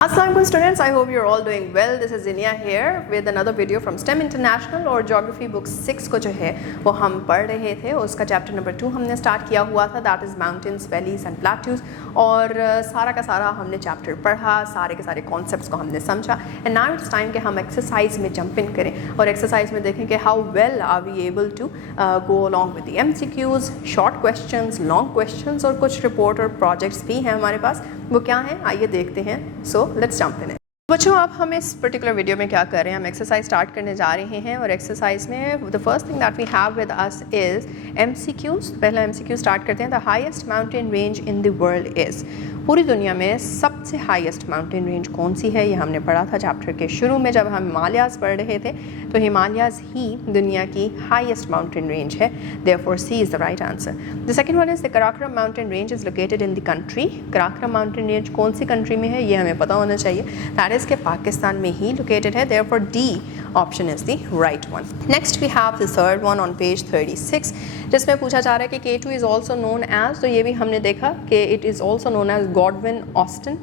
Assalamualaikum students, I hope you're all doing well. This is Zinia here with another video from STEM International और Geography book 6 को जो है वो हम पढ़ रहे थे। उसका चैप्टर नंबर 2 हमने स्टार्ट किया हुआ था, that is mountains, valleys and plateaus. और सारा का सारा हमने चैप्टर पढ़ा, सारे के सारे कॉन्सेप्ट्स को हमने समझा। एंड नाउ इट्स टाइम कि हम एक्सरसाइज में जंप इन करें और एक्सरसाइज में देखें कि how well are we able to go along with the MCQs, short questions, long questions और कुछ रिपोर्ट और प्रोजेक्ट्स भी हैं हमारे पास। वो क्या हैं आइए देखते हैं। So let's jump in. बच्चों अब हम इस पर्टिकुलर वीडियो में क्या कर रहे हैं, हम एक्सरसाइज स्टार्ट करने जा रहे हैं। और एक्सरसाइज में the first thing that we have with us is MCQs। पहला MCQ स्टार्ट करते हैं। The highest mountain range in the world is, पूरी दुनिया में सबसे हाईएस्ट माउंटेन रेंज कौन सी है, ये हमने पढ़ा था चैप्टर के शुरू में जब हम हिमालयाज़ पढ़ रहे थे। तो हिमालयाज़ ही दुनिया की हाईएस्ट माउंटेन रेंज है, therefore C is the right answer. The second one is the Karakoram mountain range is located in the country. Karakoram mountain range कौन सी कंट्री में है ये हमें पता होना चाहिए, दैट इज़ के पाकिस्तान में ही लोकेटेड है, therefore D option is the right one. Next we have the third one on page 36 जिसमें पूछा जा रहा है कि K2 is also known as, तो ये भी हमने देखा कि it is also known as Godwin Austen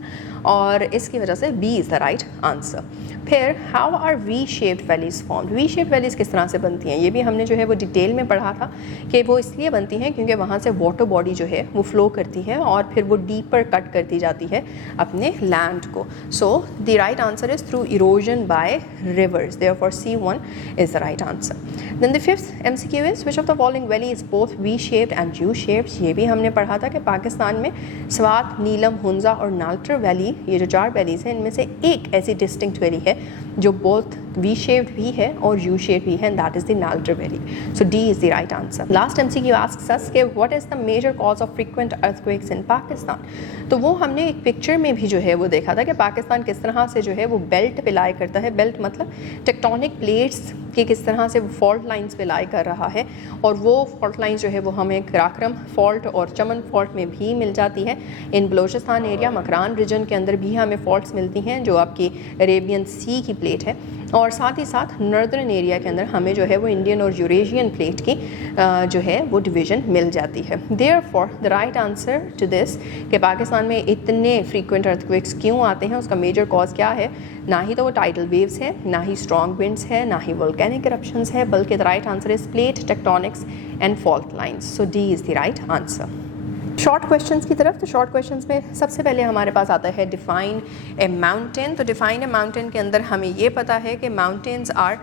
और इसकी वजह से B is the right answer. फिर how are V shaped valleys formed, V shaped valleys किस तरह से बनती हैं, ये भी हमने जो है वो डिटेल में पढ़ा था कि वो इसलिए बनती हैं क्योंकि वहाँ से वाटर बॉडी जो है वो फ्लो करती है और फिर वो डीपर कट करती जाती है अपने लैंड को। So the right answer is through erosion by rivers, therefore C1 is the right answer. Then the fifth MCQ is which of the following valley is both V shaped and U shaped. ये भी हमने पढ़ा था कि पाकिस्तान में स्वात, नीलम, हुंजा और नाल्टर valley, ये जो 4 वैलीज हैं इनमें से एक ऐसी डिस्टिंक्ट वैली है जो बोथ वी शेप्ड भी है और यू शेप्ड भी है, that is the Naltar valley. So D is the right answer. Last MCQ asks us कि what is the major cause of frequent earthquakes in Pakistan. तो वो हमने एक पिक्चर में भी जो है वो देखा था कि पाकिस्तान किस तरह से जो है वो बेल्ट पे लाई करता है। बेल्ट मतलब टेक्टोनिक प्लेट्स की किस तरह से वो फॉल्ट लाइंस पे लाई कर रहा है, और वो फॉल्ट लाइंस जो है वो हमें कराकोरम फॉल्ट और चमन फॉल्ट में भी मिल जाती है। इन बलोचिस्तान एरिया, मकरान रीजन के अंदर भी हमें फॉल्ट्स मिलती हैं जो आपकी अरेबियन सी की प्लेट है, और साथ ही साथ नॉर्दर्न एरिया के अंदर हमें जो है वो इंडियन और यूरेशियन प्लेट की जो है वो डिवीज़न मिल जाती है। Therefore the right answer to this कि पाकिस्तान में इतने फ्रीक्वेंट अर्थक्वेक्स क्यों आते हैं, उसका मेजर कॉज क्या है, ना ही तो वो टाइडल वेव्स है, ना ही स्ट्रॉन्ग विंड्स है, ना ही वोल्केनिक इरप्शंस है, बल्कि the right answer is plate tectonics and fault lines. So D is the right answer. Short questions की तरफ, तो शॉर्ट क्वेश्चंस में सबसे पहले हमारे पास आता है डिफाइन ए माउंटेन। तो डिफाइन ए माउंटेन के अंदर हमें ये पता है कि mountains are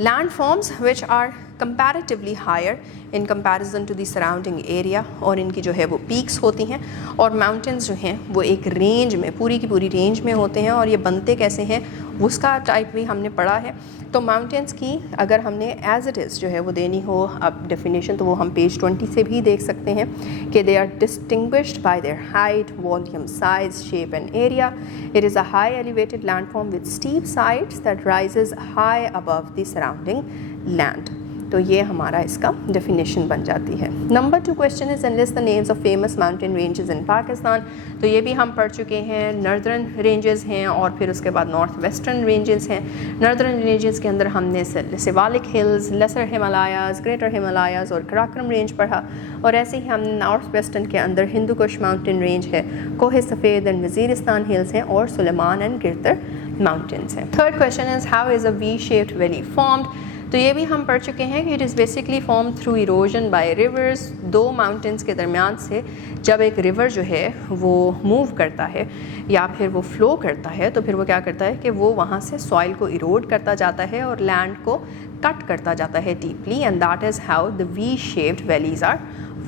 land forms which are comparatively higher in comparison to the surrounding area, और इनकी जो है वो पीक्स होती हैं। और माउंटेन्स जो हैं वो एक रेंज में, पूरी की पूरी रेंज में होते हैं, और ये बनते कैसे हैं उसका टाइप भी हमने पढ़ा है। तो माउंटेन्स की अगर हमने एज इट इज़ जो है वो देनी हो अब डेफिनेशन, तो वो हम पेज 20 से भी देख सकते हैं कि they are distinguished by their height, volume, size, shape and area. It is a high elevated landform with steep sides that rises high above the surrounding land. तो ये हमारा इसका डेफिनेशन बन जाती है। Number 2 question is enlist the names of famous mountain ranges in Pakistan. तो ये भी हम पढ़ चुके हैं। नॉर्दर्न रेंजेस हैं और फिर उसके बाद नॉर्थ वेस्टर्न रेंजेस हैं। नॉर्दर्न रेंजेस के अंदर हमने Siwalik hills, lesser Himalayas, greater Himalayas और कराकोरम रेंज पढ़ा, और ऐसे ही हमने नॉर्थ वेस्टर्न के अंदर हिंदू कुश माउंटेन रेंज है, कोहे सफ़ेद एंड वज़ीरिस्तान हिल्स हैं, और सुलेमान एंड गिरतर माउंटेन्स हैं। Third question is how is a V shaped valley formed. तो ये भी हम पढ़ चुके हैं कि it is basically form through erosion by reverse. 2 mountains के दरमियान से जब एक रिवर जो है वो मूव करता है या फिर वो फ्लो करता है, तो फिर वो क्या करता है कि वो वहाँ से सॉइल को इरोड करता जाता है और लैंड को कट करता जाता है deeply, and that is how the V shaped valleys are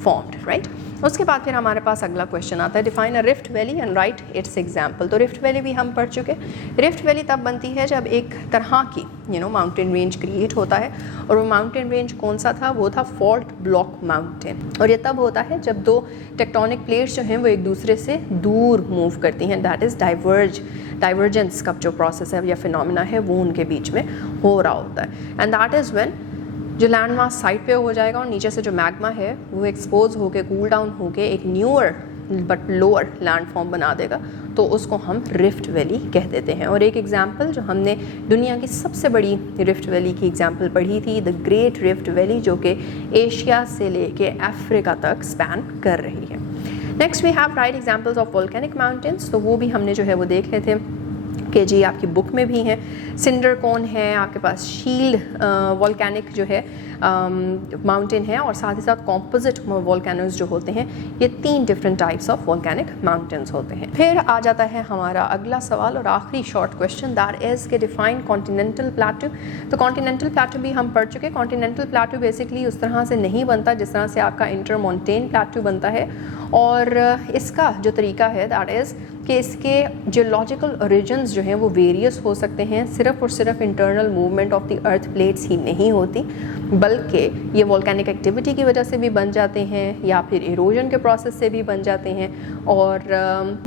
formed, right. उसके बाद फिर हमारे पास अगला क्वेश्चन आता है define a rift valley and write its example. तो रिफ्ट वैली भी हम पढ़ चुके। रिफ्ट वैली तब बनती है जब एक तरह की माउंटेन रेंज क्रिएट होता है, और वो माउंटेन रेंज कौन सा था, वो था फॉल्ट ब्लॉक माउंटेन। और ये तब होता है जब 2 टेक्टोनिक प्लेट्स जो हैं वो एक दूसरे से दूर मूव करती हैं, दैट इज़ डाइवर्जेंस का जो प्रोसेस है या फिनोमिना है वो उनके बीच में हो रहा होता है, एंड दैट इज़ व्हेन जो लैंड मास साइड पे हो जाएगा और नीचे से जो मैग्मा है वो एक्सपोज होके कूल डाउन होके एक newer but lower land form बना देगा, तो उसको हम रिफ्ट वैली कह देते हैं। और एक एग्जांपल जो हमने दुनिया की सबसे बड़ी रिफ्ट वैली की एग्जांपल पढ़ी थी, द ग्रेट रिफ्ट वैली, जो कि एशिया से लेके अफ्रीका तक स्पैन कर रही है। Next we have write examples of volcanic mountains, तो वो भी हमने जो है वो देख रहे थे। के जी आपकी बुक में भी हैं। सिंडर कौन है, आपके पास शील्ड वॉल्केनिक जो है माउंटेन है, और साथ ही साथ कॉम्पोजिट वॉल्केनोज जो होते हैं, ये 3 different types of volcanic mountains होते हैं। फिर आ जाता है हमारा अगला सवाल और आखिरी शॉर्ट क्वेश्चन, दैट इज के डिफाइन कॉन्टिनेंटल प्लेटू। तो कॉन्टिनेंटल प्लेटू भी हम पढ़ चुके। कॉन्टिनेंटल प्लेटू बेसिकली उस तरह से नहीं बनता जिस तरह से आपका इंटरमोंटेन प्लेटू बनता है, और इसका जो तरीका है दैट इज़ कि इसके जियोलॉजिकल ओरिजिन्स जो हैं वो वेरियस हो सकते हैं। सिर्फ और सिर्फ internal movement of the earth plates ही नहीं होती, बल्कि ये वॉल्केनिक एक्टिविटी की वजह से भी बन जाते हैं या फिर इरोजन के प्रोसेस से भी बन जाते हैं। और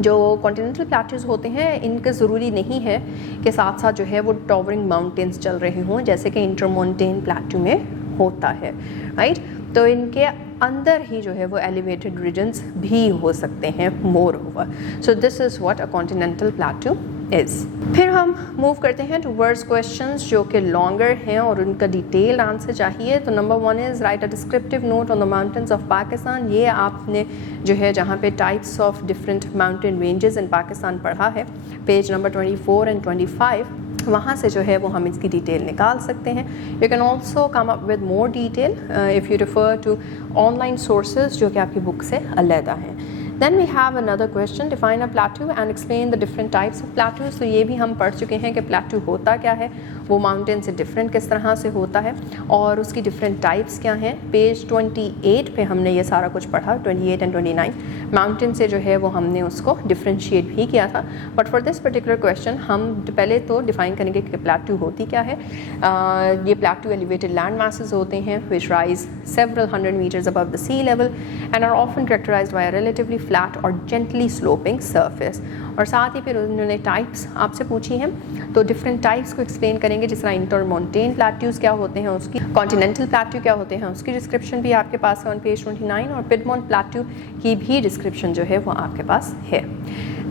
जो कॉन्टिनेंटल प्लेटूज होते हैं इनका ज़रूरी नहीं है कि साथ साथ जो है वो टॉवरिंग माउंटेन्स चल रहे हों जैसे कि इंटरमोंटेन प्लेटू में होता है, राइट। तो इनके अंदर ही जो है वो एलिवेटेड रीजन्स भी हो सकते हैं more over. So this is what a continental प्लेटू is. फिर हम मूव करते हैं टुवर्ड्स क्वेश्चंस जो कि लॉन्गर हैं और उनका डिटेल्ड आंसर चाहिए। तो number 1 is right a descriptive note on the mountains of Pakistan. ये आपने जो है जहाँ पे types of different mountain ranges in Pakistan पढ़ा है, पेज नंबर 24 एंड 25, वहाँ से जो है वो हम इसकी डिटेल निकाल सकते हैं। You can also come up with more detail if you refer to online sources जो कि आपकी बुक से अलहदा हैं। Then we have another question, define a plateau and explain the different types of plateaus। तो ये भी हम पढ़ चुके हैं कि plateau होता क्या है, वो माउंटेन से डिफरेंट किस तरह से होता है और उसकी डिफरेंट टाइप्स क्या हैं। पेज 28 पे हमने ये सारा कुछ पढ़ा, 28 एंड 29 माउंटेन से जो है वो हमने उसको डिफ्रेंशिएट भी किया था। But for this particular question हम पहले तो डिफाइन करेंगे कि प्लेटू होती क्या है। ये प्लेटू एलिवेटेड लैंड मासेस होते हैं which rise several 100 metres above the sea level and are often characterised by a relatively flat और जेंटली स्लोपिंग सरफेस। और साथ ही फिर उन्होंने टाइप्स आपसे पूछी हैं, तो डिफरेंट टाइप्स को एक्सप्लेन करेंगे, जिस तरह इंटरमोंटेन प्लेट्यूज क्या होते हैं उसकी, कॉन्टिनेंटल प्लेट्यू क्या होते हैं उसकी डिस्क्रिप्शन भी आपके पास है ऑन पेज 29, और पिडमोंट प्लेट्यू की भी डिस्क्रिप्शन जो है वो आपके पास है।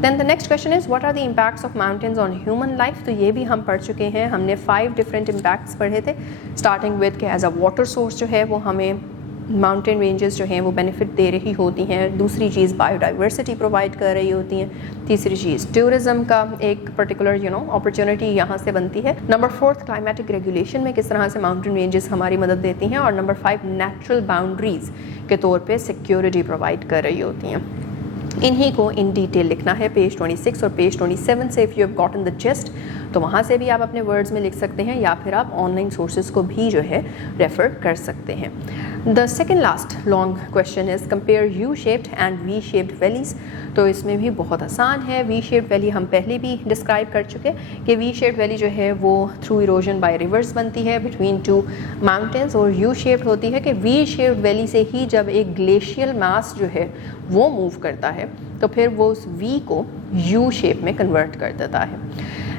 Then the next question is what are the impacts of mountains on human life। तो ये भी हम पढ़ चुके हैं, हमने 5 डिफरेंट इम्पैक्ट्स पढ़े थे, स्टार्टिंग विद के एज अ वाटर सोर्स जो है वो हमें माउंटेन रेंजेस जो हैं वो बेनिफिट दे रही होती हैं। दूसरी चीज़ बायोडाइवर्सिटी प्रोवाइड कर रही होती हैं। तीसरी चीज़ टूरिज़्म का एक पर्टिकुलर अपॉर्चुनिटी यहाँ से बनती है। नंबर 4 क्लाइमेटिक रेगुलेशन में किस तरह से माउंटेन रेंजेस हमारी मदद देती हैं। और नंबर 5 नेचुरल बाउंड्रीज़ के तौर पे सिक्योरिटी प्रोवाइड कर रही होती हैं। इन्हीं को इन डिटेल लिखना है पेज 26 और पेज 27 से। If you have gotten the gist तो वहाँ से भी आप अपने वर्ड्स में लिख सकते हैं, या फिर आप ऑनलाइन सोर्सेज को भी जो है रेफ़र कर सकते हैं। The second last long question is compare U shaped and V shaped valleys. तो इसमें भी बहुत आसान है। वी शेप्ड वैली हम पहले भी डिस्क्राइब कर चुके कि वी शेप्ड वैली जो है वो थ्रू इरोजन बाय रिवर्स बनती है बिटवीन 2 माउंटेन्स, और यू शेप्ड होती है कि वी शेप्ड वैली से ही जब एक ग्लेशियल मास जो है वो मूव करता है तो फिर वो उस वी को यू शेप में कन्वर्ट कर देता है।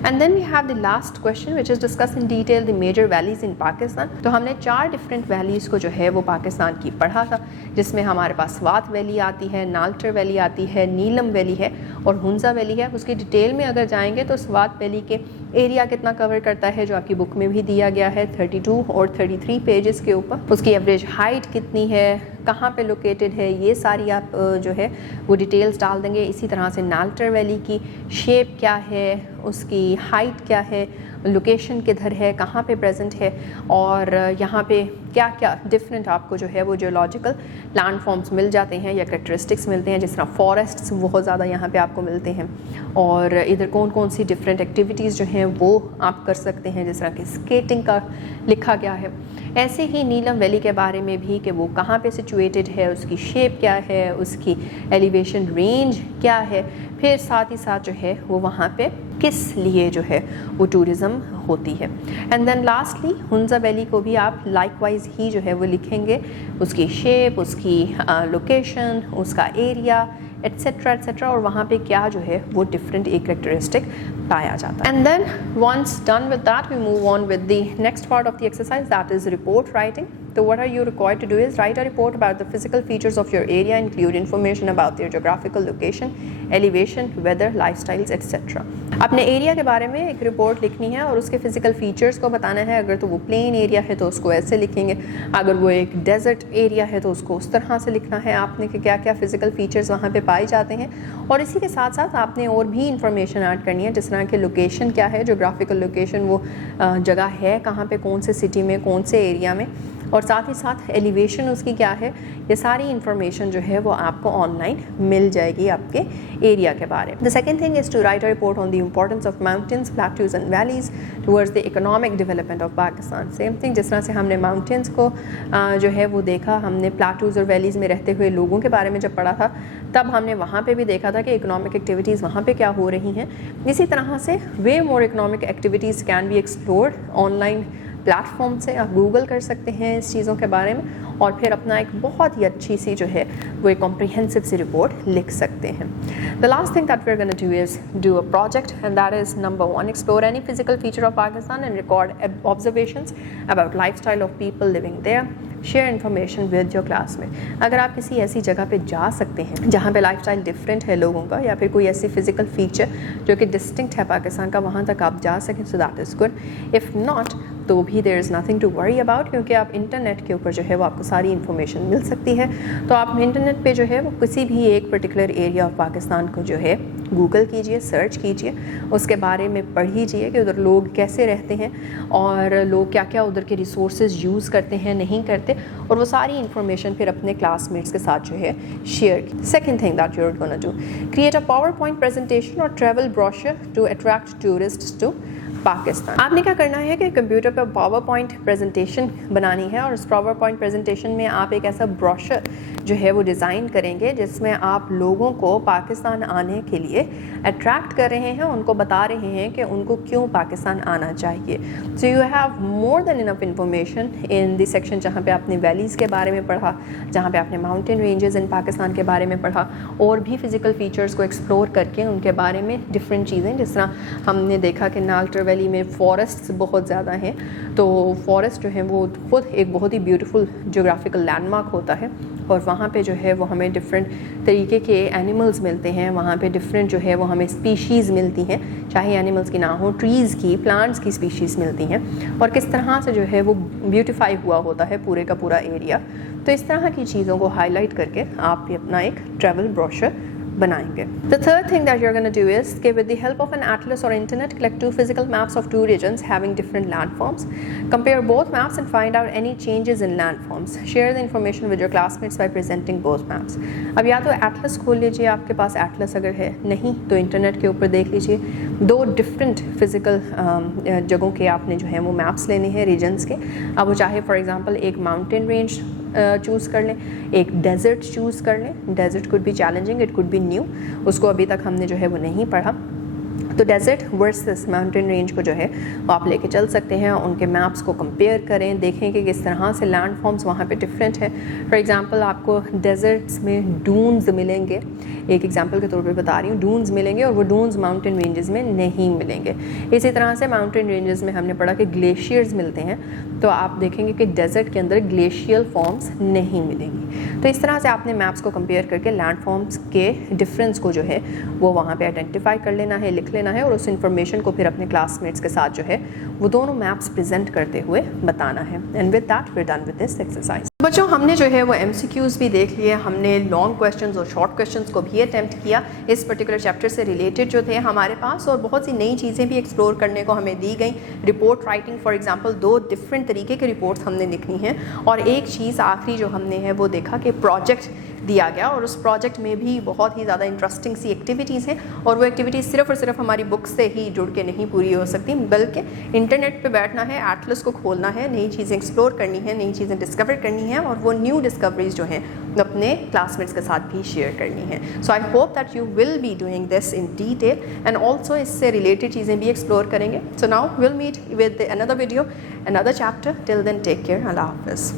And then we have the last question which is discuss in detail the major valleys in Pakistan. तो हमने 4 डिफरेंट वैलीज़ को जो है वो पाकिस्तान की पढ़ा था, जिसमें हमारे पास स्वात वैली आती है, नाल्टर वैली आती है, नीलम वैली है और हुंजा वैली है। उसकी डिटेल में अगर जाएंगे तो स्वात वैली के एरिया कितना कवर करता है जो आपकी बुक में भी दिया गया है 32 और 33 पेजेस के ऊपर। उसकी एवरेज हाइट कितनी है, कहाँ पे लोकेटेड है, ये सारी आप जो है वो डिटेल्स डाल देंगे। इसी तरह से नाल्टर वैली की शेप क्या है, उसकी हाइट क्या है, लोकेशन किधर है, कहाँ पे प्रेजेंट है, और यहाँ पे क्या क्या डिफरेंट आपको जो है वो जियोलॉजिकल लैंडफॉर्म्स मिल जाते हैं या कैरेक्टरिस्टिक्स मिलते हैं। जिस तरह फॉरेस्ट्स बहुत ज़्यादा यहाँ पे आपको मिलते हैं, और इधर कौन कौन सी डिफरेंट एक्टिविटीज़ जो हैं वो आप कर सकते हैं, जिस तरह की स्केटिंग का लिखा गया है। ऐसे ही नीलम वैली के बारे में भी कि वो कहाँ पे सिचुएटेड है, उसकी शेप क्या है, उसकी एलिवेशन रेंज क्या है, फिर साथ ही साथ जो है वो वहाँ पे किस लिए जो है वो टूरिज़्म होती है। And then lastly Hunza valley को भी आप लाइकवाइज ही जो है वो लिखेंगे, उसकी शेप, उसकी लोकेशन, उसका एरिया एट्सेट्रा एट्सेट्रा, और वहाँ पे क्या जो है वो डिफरेंट एक करेक्टरिस्टिक पाया जाता है। And then once done with that we move on with the next part of the exercise, that is report writing. तो what are you required to do is write a report about the physical features of your area, include information about their geographical location, elevation, weather, lifestyles, etc. अपने area के बारे में एक report लिखनी है और उसके फिजिकल फीचर्स को बताना है। अगर तो वो प्लेन एरिया है तो उसको ऐसे लिखेंगे, अगर वो एक डेजर्ट एरिया है तो उसको उस तरह से लिखना है आपने कि क्या क्या फिजिकल फीचर्स वहाँ पे पाए जाते हैं। और इसी के साथ साथ आपने और भी इंफॉर्मेशन ऐड करनी है, जिस तरह के लोकेशन क्या है, जोग्राफिकल लोकेशन वो जगह है कहाँ पे, कौन से सिटी में, कौन से एरिया में, और साथ ही साथ एलिवेशन उसकी क्या है। ये सारी इन्फॉर्मेशन जो है वो आपको ऑनलाइन मिल जाएगी आपके एरिया के बारे में। The second thing is to write a report on the importance of mountains, plateaus and valleys towards the economic development of Pakistan. Same thing, जिस तरह से हमने माउंटेन्स को जो है वो देखा, हमने प्लेट्यूज और वैलीज़ में रहते हुए लोगों के बारे में जब पढ़ा था तब हमने वहाँ पे भी देखा था कि इकोनॉमिक एक्टिविटीज़ वहाँ पे क्या हो रही हैं। इसी तरह से way more economic activities can be explored online platform से। आप गूगल कर सकते हैं इस चीज़ों के बारे में और फिर अपना एक बहुत ही अच्छी सी जो है वो एक कॉम्प्रिहेंसिव सी रिपोर्ट लिख सकते हैं। The last thing that we are gonna do is do a project and that is number 1, explore any physical feature of Pakistan and record observations about lifestyle of people living there, share information with your classmate. अगर आप किसी ऐसी जगह पे जा सकते हैं जहाँ पे लाइफस्टाइल डिफरेंट है लोगों का, या फिर कोई ऐसी फिजिकल फीचर जो कि डिस्टिंक्ट है पाकिस्तान का, वहाँ तक आप जा सकें, so that is good. If not तो भी there is nothing to worry about, क्योंकि आप इंटरनेट के ऊपर जो है वो आपको सारी इन्फॉर्मेशन मिल सकती है। तो आप इंटरनेट पे जो है वो किसी भी एक पर्टिकुलर एरिया ऑफ पाकिस्तान को जो है गूगल कीजिए, सर्च कीजिए, उसके बारे में पढ़िए कि उधर लोग कैसे रहते हैं और लोग क्या क्या उधर के रिसोर्सेज यूज़ करते हैं, नहीं करते, और वो सारी इन्फॉर्मेशन फिर अपने क्लासमेट्स के साथ जो है शेयर की। Second thing that you are gonna do, create a PowerPoint presentation और travel brochure to attract tourists to Pakistan. आपने क्या करना है कि कंप्यूटर पर पावर पॉइंट प्रेजेंटेशन बनानी है और उस पावर पॉइंट प्रेजेंटेशन में आप एक ऐसा ब्रोशर जो है वो डिज़ाइन करेंगे जिसमें आप लोगों को पाकिस्तान आने के लिए अट्रैक्ट कर रहे हैं, उनको बता रहे हैं कि उनको क्यों पाकिस्तान आना चाहिए। So you have more than enough information in the section जहाँ पे आपने वैलीज़ के बारे में पढ़ा, जहाँ पे आपने माउंटेन रेंजेस इन पाकिस्तान के बारे में पढ़ा, और भी फिज़िकल फीचर्स को एक्सप्लोर करके उनके बारे में डिफरेंट चीज़ें, जिस तरह हमने देखा कि नाल्टर वैली में फॉरेस्ट्स बहुत ज़्यादा हैं, तो फॉरेस्ट जो है वो खुद एक बहुत ही ब्यूटीफुल जोग्राफिकल लैंडमार्क होता है और वहाँ पे जो है वो हमें डिफरेंट तरीके के एनिमल्स मिलते हैं, वहाँ पे डिफरेंट जो है वो हमें स्पीशीज़ मिलती हैं, चाहे एनिमल्स की ना हो, ट्रीज़ की, प्लांट्स की स्पीशीज़ मिलती हैं, और किस तरह से जो है वो ब्यूटीफाई हुआ होता है पूरे का पूरा एरिया। तो इस तरह की चीज़ों को हाईलाइट करके आप भी अपना एक ट्रैवल ब्रोशर बनाएंगे। The third thing that you're going to do is कि with the help of an atlas or internet, collect 2 physical maps of 2 regions having different landforms. Compare both maps and find out any changes in landforms. Share the information with your classmates by presenting both maps. अब या तो atlas खोल लीजिए, आपके पास atlas अगर है, नहीं तो इंटरनेट के ऊपर देख लीजिए। 2 डिफरेंट फिजिकल जगहों के आपने जो है वो मैप्स लेने हैं रीजन्स के। अब वो चाहे फॉर एग्जांपल एक माउंटेन रेंज चूज़ कर लें, एक डेजर्ट चूज़ कर लें। Desert could be challenging, it could be new, उसको अभी तक हमने जो है वो नहीं पढ़ा। तो डेजर्ट वर्सेस माउंटेन रेंज को जो है वो आप लेके चल सकते हैं, उनके मैप्स को कंपेयर करें, देखें कि किस तरह से लैंड फॉर्म्स वहाँ पे डिफरेंट है। फॉर एग्जांपल आपको डेजर्ट्स में डून्स मिलेंगे, एक एग्जांपल के तौर पे बता रही हूँ, डून्स मिलेंगे और वो डून्स माउंटेन रेंजेस में नहीं मिलेंगे। इसी तरह से माउंटेन रेंजेस में हमने पढ़ा कि ग्लेशियर्स मिलते हैं, तो आप देखेंगे कि डेजर्ट के अंदर ग्लेशियल फॉर्म्स नहीं मिलेंगी। तो इस तरह से आपने मैप्स को कंपेयर करके लैंड फॉर्म्स के डिफरेंस को जो है वो वहाँ पे आइडेंटिफाई कर लेना है, लिख लेना है, और उस इन्फॉर्मेशन को फिर अपने क्लासमेट्स के साथ जो है वो दोनों मैप्स प्रेजेंट करते हुए बताना है। And with that we are done with this exercise. बच्चों, हमने जो है वो MCQs भी देख लिए, हमने लॉन्ग क्वेश्चंस और शॉर्ट क्वेश्चंस को भी अटेम्प्ट किया इस पर्टिकुलर चैप्टर से रिलेटेड जो थे हमारे पास, और बहुत सी नई चीज़ें भी एक्सप्लोर करने को हमें दी गई। Report writing for example 2 different तरीके के रिपोर्ट्स हमने लिखनी है, और एक चीज़ आखिरी जो हमने है वो देखा कि प्रोजेक्ट दिया गया, और उस प्रोजेक्ट में भी बहुत ही ज़्यादा इंटरेस्टिंग सी एक्टिविटीज़ हैं, और वो एक्टिविटीज़ सिर्फ और सिर्फ हमारी बुक से ही जुड़ के नहीं पूरी हो सकती, बल्कि इंटरनेट पे बैठना है, एटलस को खोलना है, नई चीज़ें एक्सप्लोर करनी है, नई चीज़ें डिस्कवर करनी है, और वो न्यू डिस्कवरीज जो हैं अपने क्लासमेट्स के साथ भी शेयर करनी है। So I hope that you will be doing this in detail, and also इससे रिलेटेड चीज़ें भी एक्सप्लोर करेंगे। So now will meet with another video, another chapter. Till then take care, अल्लाह हाफ़िज़।